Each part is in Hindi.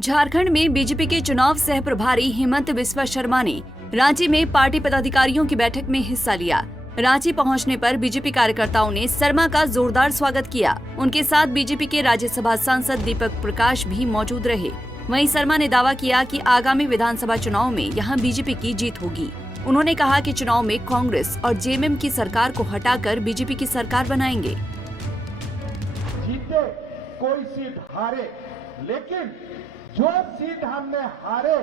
झारखंड में बीजेपी के चुनाव सह प्रभारी हेमंत बिस्वा शर्मा ने रांची में पार्टी पदाधिकारियों की बैठक में हिस्सा लिया। रांची पहुंचने पर बीजेपी कार्यकर्ताओं ने शर्मा का जोरदार स्वागत किया। उनके साथ बीजेपी के राज्यसभा सांसद दीपक प्रकाश भी मौजूद रहे। वहीं शर्मा ने दावा किया कि आगामी विधानसभा चुनाव में यहां बीजेपी की जीत होगी। उन्होंने कहा कि चुनाव में कांग्रेस और जेएमएम की सरकार को हटाकर बीजेपी की सरकार बनाएंगे। जीते कोई सीट हारे, लेकिन जो सीट हमने हारे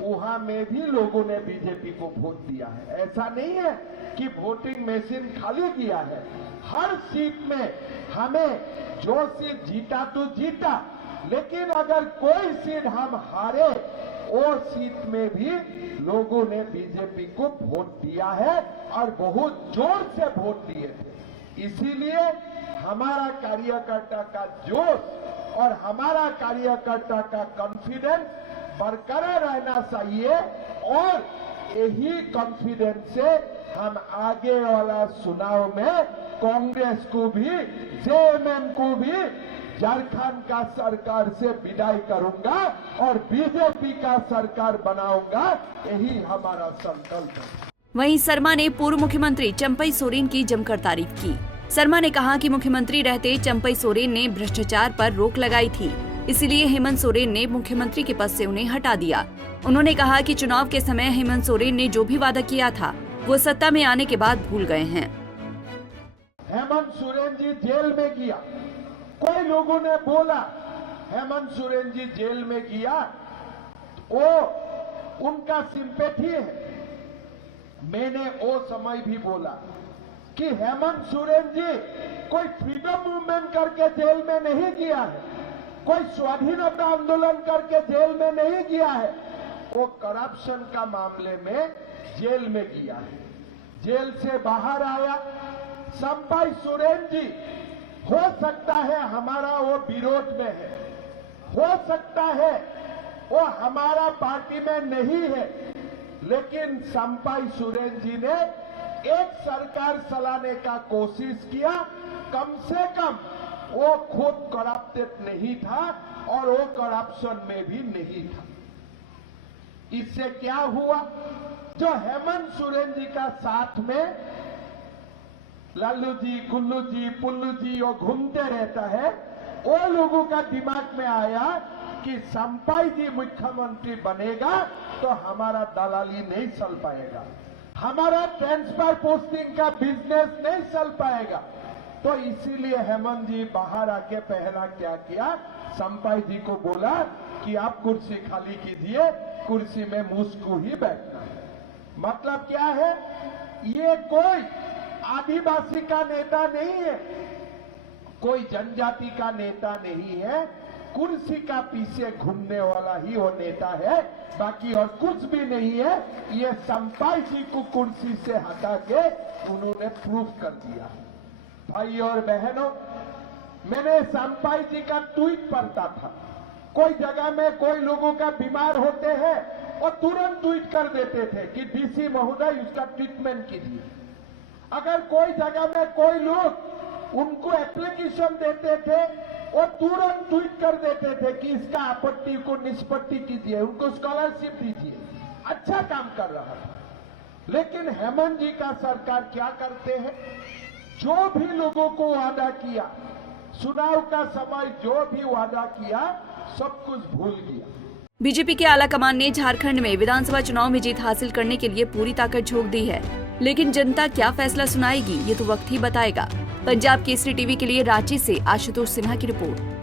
वहां में भी लोगों ने बीजेपी को वोट दिया है। ऐसा नहीं है कि वोटिंग मशीन खाली किया है। हर सीट में हमें जो सीट जीता तो जीता, लेकिन अगर कोई सीट हम हारे वो सीट में भी लोगों ने बीजेपी को वोट दिया है और बहुत जोर से वोट दिए थे। इसीलिए हमारा कार्यकर्ता का जोश और हमारा कार्यकर्ता का कॉन्फिडेंस बरकरार रहना चाहिए और यही कॉन्फिडेंस से हम आगे वाला चुनाव में कांग्रेस को भी जेएमएम को भी झारखंड का सरकार से विदाई करूंगा और बीजेपी का सरकार बनाऊंगा, यही हमारा संकल्प है। वहीं शर्मा ने पूर्व मुख्यमंत्री चंपई सोरेन की जमकर तारीफ की। शर्मा ने कहा कि मुख्यमंत्री रहते चंपई सोरेन ने भ्रष्टाचार पर रोक लगाई थी, इसलिए हेमंत सोरेन ने मुख्यमंत्री के पद से उन्हें हटा दिया। उन्होंने कहा कि चुनाव के समय हेमंत सोरेन ने जो भी वादा किया था वो सत्ता में आने के बाद भूल गए हैं। हेमंत सोरेन जी जेल में गया, कोई लोगों ने बोला हेमंत सोरेन जी जेल में गया, वो उनका सिंपैथी है। मैंने वो समय भी बोला कि हेमंत सोरेन जी कोई फ्रीडम मूवमेंट करके जेल में नहीं गया है, कोई स्वाधीनता आंदोलन करके जेल में नहीं गया है, वो करप्शन का मामले में जेल में गया है। जेल से बाहर आया चंपई सोरेन जी, हो सकता है हमारा वो विरोध में है, हो सकता है वो हमारा पार्टी में नहीं है, लेकिन चंपई सोरेन जी ने एक सरकार चलाने का कोशिश किया। कम से कम वो खुद करप्टेड नहीं था और वो करप्शन में भी नहीं था। इससे क्या हुआ, जो हेमंत सोरेन जी का साथ में लालू जी, गुल्लू जी, पुल्लू जी वो घूमते रहता है, वो लोगों का दिमाग में आया कि चंपई जी मुख्यमंत्री बनेगा तो हमारा दलाली नहीं चल पाएगा, हमारा ट्रांसफर पोस्टिंग का बिजनेस नहीं चल पाएगा। तो इसीलिए हेमंत जी बाहर आके पहला क्या किया, चंपई जी को बोला कि आप कुर्सी खाली कीजिए, कुर्सी में मुझको ही बैठना है। मतलब क्या है, ये कोई आदिवासी का नेता नहीं है, कोई जनजाति का नेता नहीं है, कुर्सी का पीछे घूमने वाला ही वो नेता है, बाकी और कुछ भी नहीं है। ये चंपई जी को कुर्सी से हटा के उन्होंने प्रूफ कर दिया। भाई और बहनों, मैंने चंपई जी का ट्वीट पढ़ता था। कोई जगह में कोई लोगों का बीमार होते हैं और तुरंत ट्वीट कर देते थे कि डीसी महोदय उसका ट्रीटमेंट कीजिए। अगर कोई जगह में कोई लोग उनको एप्लीकेशन देते थे और तुरंत ट्वीट कर देते थे कि इसका आपत्ति को निष्पत्ति कीजिए, उनको स्कॉलरशिप दीजिए। अच्छा काम कर रहा था। लेकिन हेमंत जी का सरकार क्या करते हैं, जो भी लोगों को वादा किया, चुनाव का समय जो भी वादा किया, सब कुछ भूल गया। बीजेपी के आला कमान ने झारखंड में विधानसभा चुनाव में जीत हासिल करने के लिए पूरी ताकत झोंक दी है, लेकिन जनता क्या फैसला सुनाएगी ये तो वक्त ही बताएगा। पंजाब केसरी टीवी के लिए रांची से आशुतोष सिन्हा की रिपोर्ट।